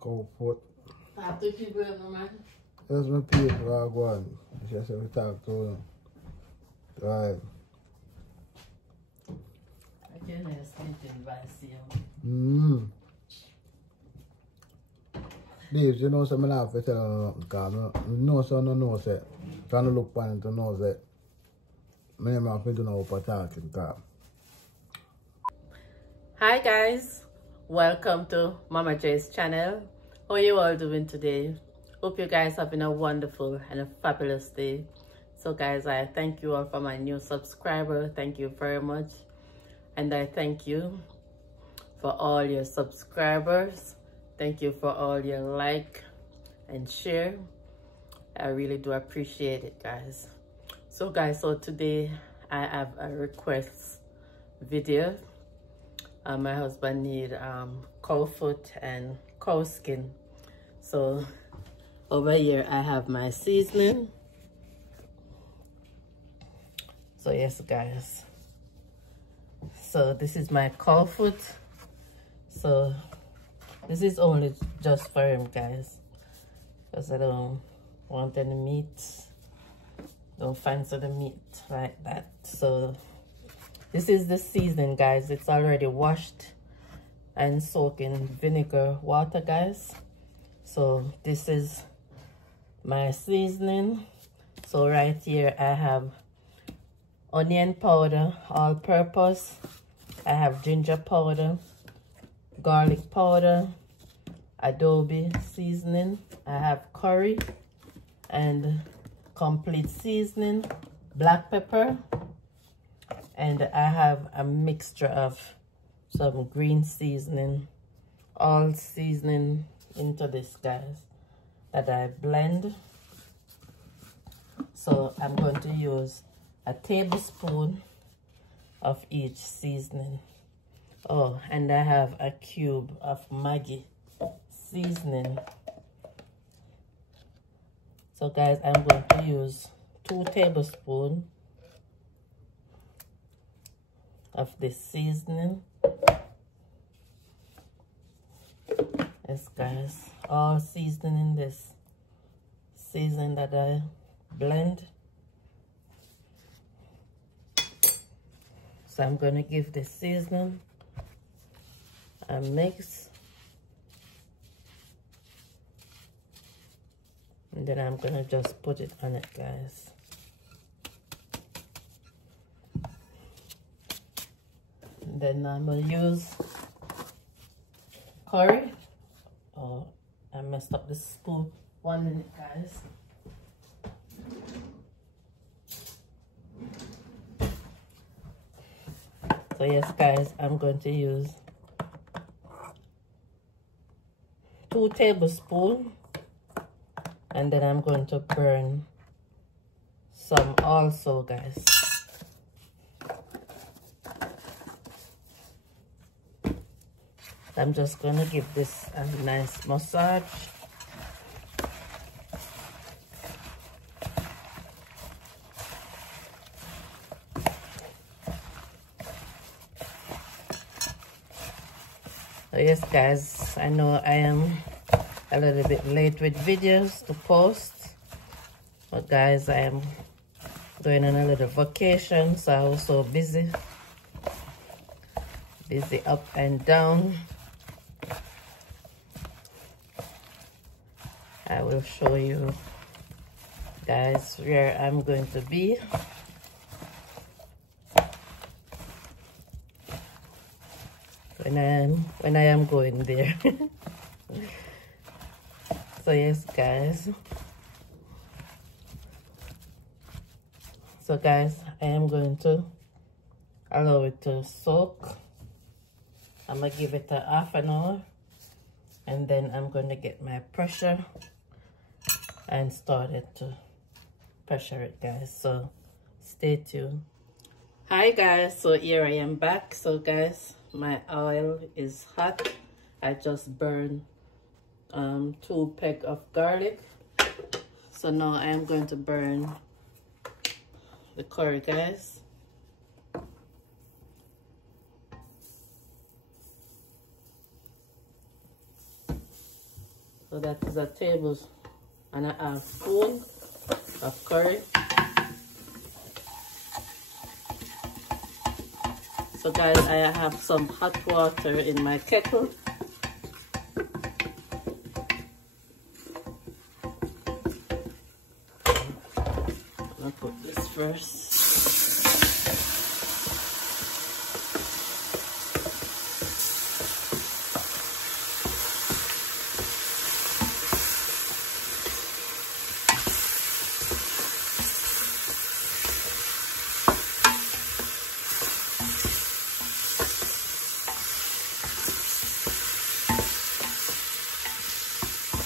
Cold foot. Talk to people, man. That's my people I go on. She said we talk to them. Right. I can't understand you. Dave, you know something I have to tell you nothing, because I know so no know say. Trying to look for it to know that I have to do no talking, because. Hi guys, welcome to Mama J's channel. How are you all doing today? Hope you guys having a wonderful and a fabulous day. So guys, I thank you all for my new subscriber. Thank you very much. And I thank you for all your subscribers. Thank you for all your like and share. I really do appreciate it, guys. So guys, so today I have a request video. My husband need cow foot and cow skin. So over here I have my seasoning. So yes guys, so this is my cow foot. So this is only just for him, guys, because I don't want any meat, don't fancy the meat like that. So this is the seasoning, guys. It's already washed and soaked in vinegar water, guys. So this is my seasoning. So right here I have onion powder, all purpose. I have ginger powder, garlic powder, adobe seasoning. I have curry and complete seasoning, black pepper, and I have a mixture of some green seasoning, all seasoning into this, guys, that I blend. So I'm going to use a tablespoon of each seasoning. Oh, and I have a cube of Maggi seasoning. So guys, I'm going to use 2 tablespoons of this seasoning. Yes guys, all seasoning in this seasoning that I blend. So I'm going to give this seasoning a mix, and then I'm going to just put it on it, guys. And then I'm going to use curry. Oh, I messed up the spoon. 1 minute, guys. So yes guys, I'm going to use 2 tablespoons, and then I'm going to burn some also, guys. I'm just going to give this a nice massage. So yes guys, I know I am a little bit late with videos to post, but guys, I am going on a little vacation, so I was so busy up and down. I will show you guys where I'm going to be. When I am going there. So yes guys, I am going to allow it to soak. I'm gonna give it a half an hour, and then I'm going to get my pressure and start it to pressure it, guys. So stay tuned. Hi guys, so here I am back. So guys, my oil is hot. I just burned 2 pegs of garlic. So now I am going to burn the curry, guys. So that is a tablespoon spoon of curry. So guys, I have some hot water in my kettle. I'll put this first.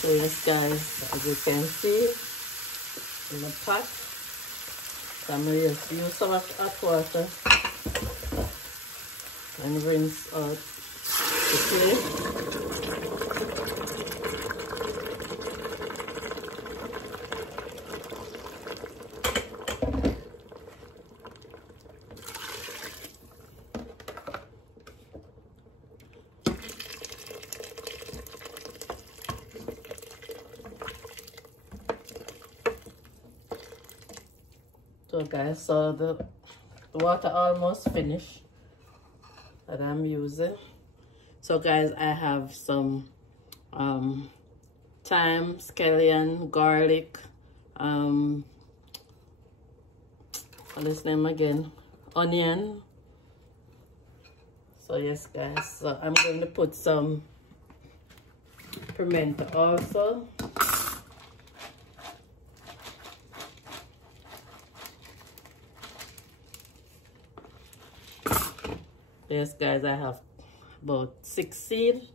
So yes guys, as you can see in the pot, I'm going to just use some hot water and rinse out the plate. So guys, so the water almost finished that I'm using. So guys, I have some thyme, scallion, garlic, what's his name again? Onion. So yes guys, so I'm going to put some pimento also. Yes guys, I have about 6 seeds.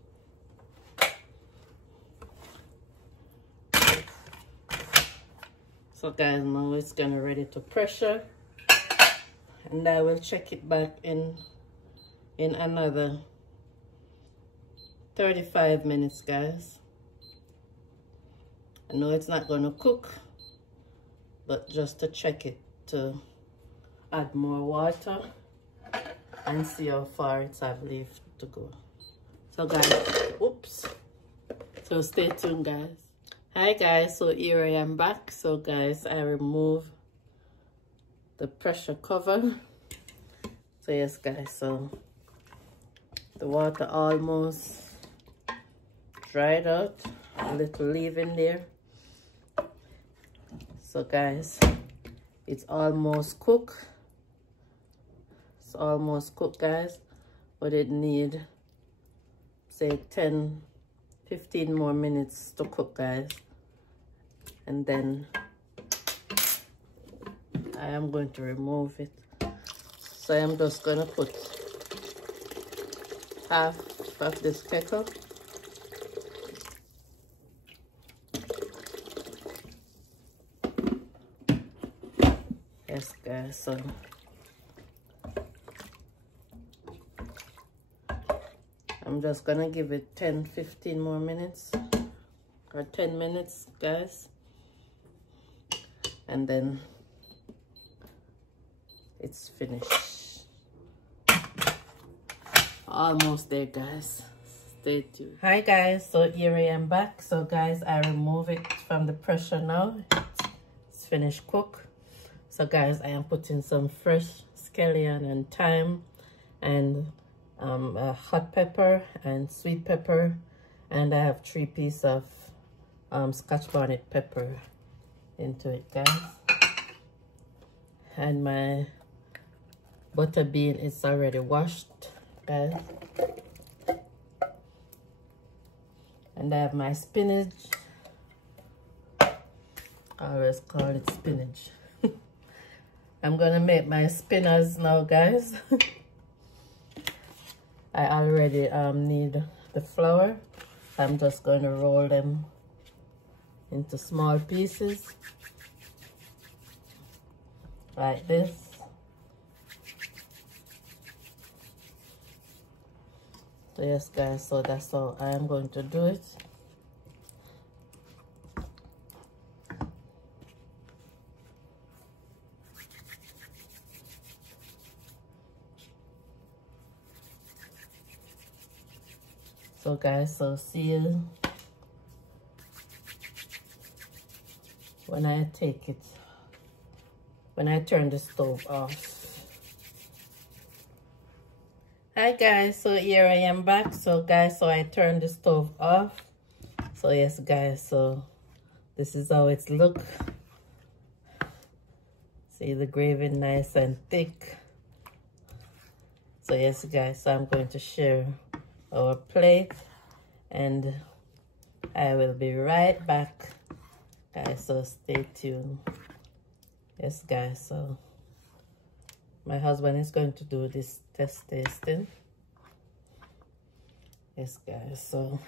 So guys, now it's gonna ready to pressure, and I will check it back in another 35 minutes guys. I know it's not gonna cook, but just to check it, to add more water and see how far it's have left to go. So guys, oops, so stay tuned guys. Hi guys, so here I am back. So guys, I remove the pressure cover. So yes guys, so the water almost dried out, a little leave-in there. So guys, it's almost cooked. It's almost cooked guys, but it need say 10-15 more minutes to cook guys, and then I am going to remove it. So I'm just gonna put half of this kettle. Yes guys, so I'm just gonna give it 10-15 more minutes, or 10 minutes guys, and then it's finished. Almost there guys, stay tuned. Hi guys, so here I am back. So guys, I remove it from the pressure now. It's finished cook. So guys, I am putting some fresh scallion and thyme and hot pepper and sweet pepper, and I have 3 pieces of Scotch bonnet pepper into it guys. And my butter bean is already washed guys, and I have my spinach. I always call it spinach. I'm gonna make my spinners now guys. I already need the flour. I'm just going to roll them into small pieces like this. So yes guys, so that's how I am going to do it. So guys, so see you when I take it, when I turn the stove off. Hi guys, so here I am back. So guys, so I turned the stove off. So yes guys, so this is how it's look. See the gravy nice and thick. So yes guys, so I'm going to share our plate and I will be right back guys, so stay tuned. Yes guys, so my husband is going to do this test tasting. Yes guys, so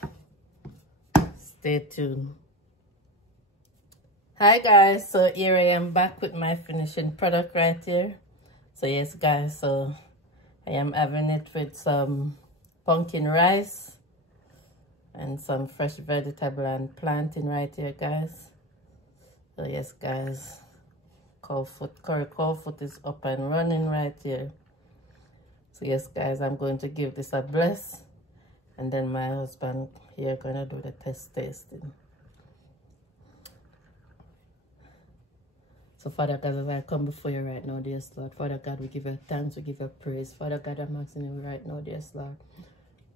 stay tuned. Hi guys, so here I am back with my finishing product right here. So yes guys, so I am having it with some pumpkin rice and some fresh vegetable and plantain right here guys. So yes guys, curry cow foot is up and running right here. So yes guys, I'm going to give this a bless and then my husband here gonna do the test tasting. So Father God, as I come before you right now, dear Lord, Father God, we give you thanks, we give you praise. Father God, I'm asking you right now, dear Lord,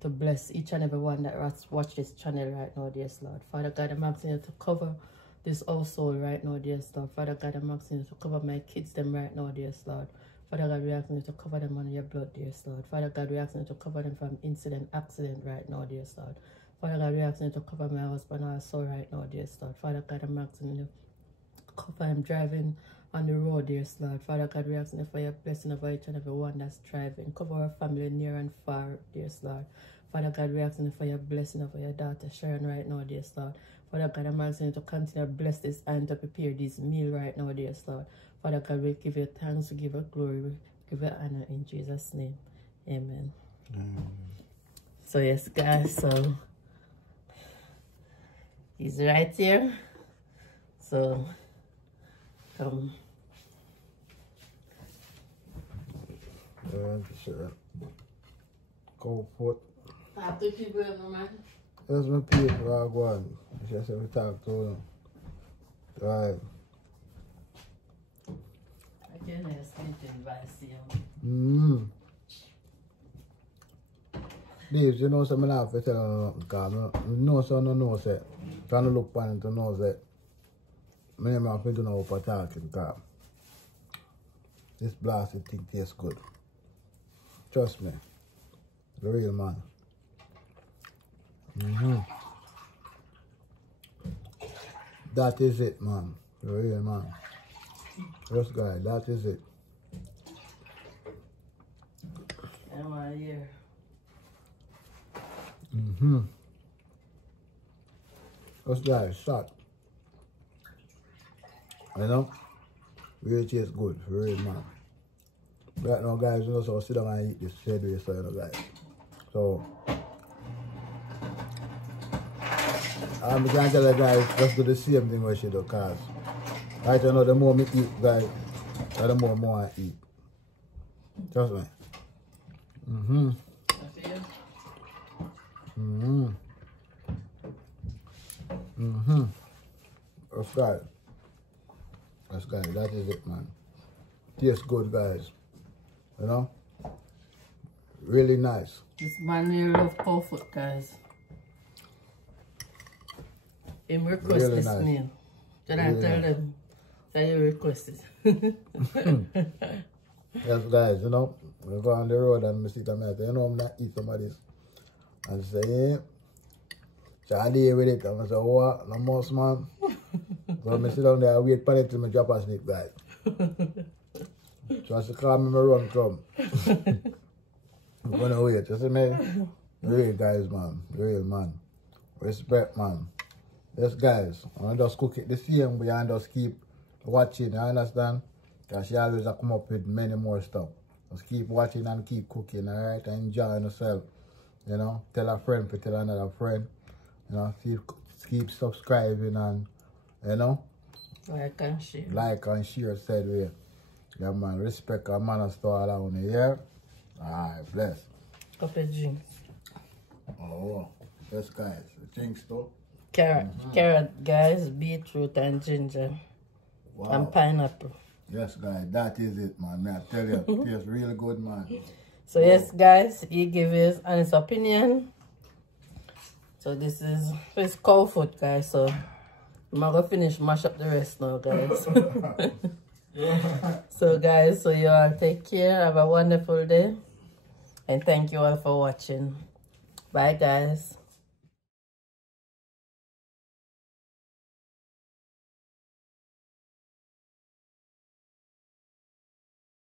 to bless each and every one that watch this channel right now, dear Lord. Father God, I'm asking you to cover this household right now, dear Lord. Father God, I'm asking you to cover my kids them right now, dear Lord. Father God, we're asking you to cover them under your blood, dear Lord. Father God, we're asking you to cover them from incident, accident right now, dear Lord. Father God, we're asking you to cover my husband also right now, dear Lord. Father God, I'm asking you cover him driving on the road, dear Lord. Father God, we're asking you for your blessing over each and every one that's driving. Cover our family near and far, dear Lord. Father God, we're asking you for your blessing over your daughter Sharon right now, dear Lord. Father God, I'm asking you to continue to bless this and to prepare this meal right now, dear Lord. Father God, we give you thanks, we give you glory, we give you honor in Jesus' name. Amen. So yes guys, so he's right here. So sure. Cow foot. Talk to people, man. That's my people I go on. Just have to talk to them. Right. I can't explain to you. Dave, you know something I have to tell you, because I know someone knows that. Trying to look upon it to know that I have to do no talking, because this blasted thing tastes good. Trust me. The real man. That is it, man. The real man. Yes, guy, that is it. I want to hear. This guy is shot. You know? Really tastes good, for real, man. Right now, guys, you know, so sit down and eat this shade way, so, you know, guys. So, I'm trying to tell you guys, just do the same thing what she do, because right now, the more me eat, guys, the more I eat. Trust me. That's right. That's right. That is it, man. Tastes good, guys. You know? Really nice. This man here love cow foot, guys. Him request Really this nice. meal. Then I tell them that you requested. Yes, guys, you know, we go on the road and I see them, you know, I'm not eat some of this. And say, hey, so I deal with it. And I say, what? No more, man. So I sit down there and wait for it till I drop a sleep, guys. So I say, call me, I run come. I'm going to wait. You see me? Real guys, man. Real, man. Respect, man. Yes, guys. I just cook it the same way and just keep watching, you understand? Because she always come up with many more stuff. Just keep watching and keep cooking, alright? And enjoy yourself. You know, tell a friend to tell another friend. You know, keep subscribing and, you know. Like and share. Like and share, said way. Yeah, man. Respect our man and stuff around here. Alright, bless. Cup of drinks. Oh, yes, guys. Drinks, though. Carrot, guys, beetroot and ginger. Wow. and pineapple. Yes, guys, that is it, man. I tell you, it tastes really good, man. So yes, guys, he gave his honest opinion. So this is his cow foot, guys. So I'm gonna finish mash up the rest now, guys. So guys, so you all take care. Have a wonderful day. And thank you all for watching. Bye, guys.